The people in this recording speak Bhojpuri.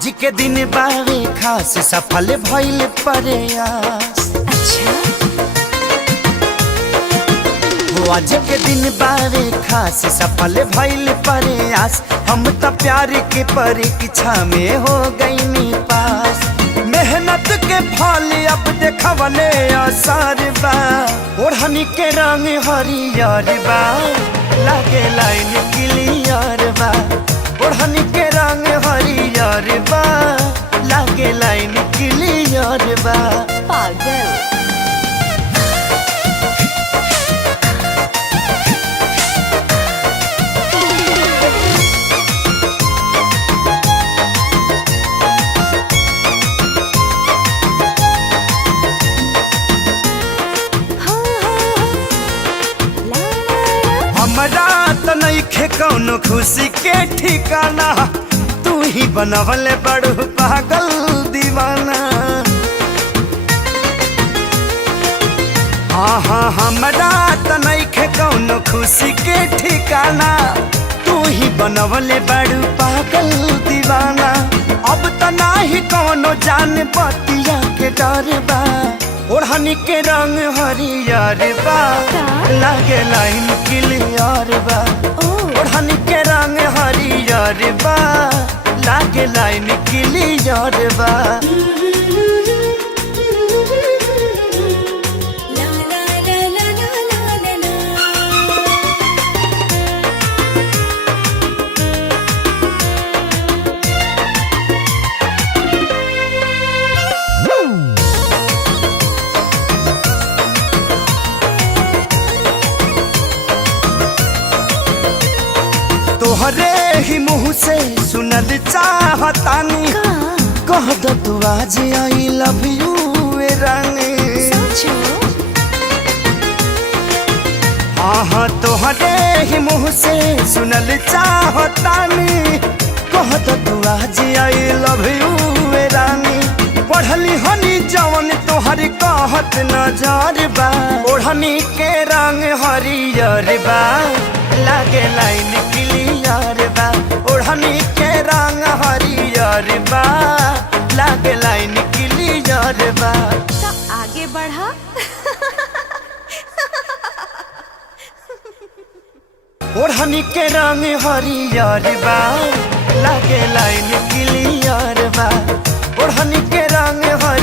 आज के दिन बावे खास सफल भइल प्रयास। अच्छा हो आज के दिन बावे खास सफल भइल प्रयास। हम तो प्यार के परीक्षा में हो गईनी पास। मेहनत के फल अब देखवले असर बा। ओढ़नी के रंग हरियर बा, लागे लाइन क्लियर बा। ओढ़नी के रंग हरियर बा, लागे लाइन क्लियर बा। पागल हमरा तो नइखे कौनो खुशी के ठिकाना। तू ही बनवले बड़ू पागल दीवाना। हाँ हमरा तो नइखे कौनो खुशी के ठिकाना। तू ही बनवले बड़ू पागल दीवाना। अब तो नाही कौनो जान बतिया के डर बा। ओढ़नी के रंग हरियर बा, लागे लाइन क्लियर बा। ओढ़नी के रंग हरियर बा, लागे लाइन क्लियर बा। तोहरे ही मुँह से सुनल चाहतानी। कह दो तू आज आई लव यू रानी। हाँ तोहरे ही मुँह से सुनल चाहतानी। कह दो तू आज आई लव यू रानी। पढ़ली हनी जवन तोहर कहत नजर बा। ओढ़नी के रंग हरियर बा, लागे लाइन क्लियर बा। ओढ़नी के रंग हरियर बा, लागे लाइन क्लियर बा। तो आगे बढ़ा ओढ़नी के रंग हरियर बा, लागे लाइन क्लियर बा। ओढ़नी के रंग हरियर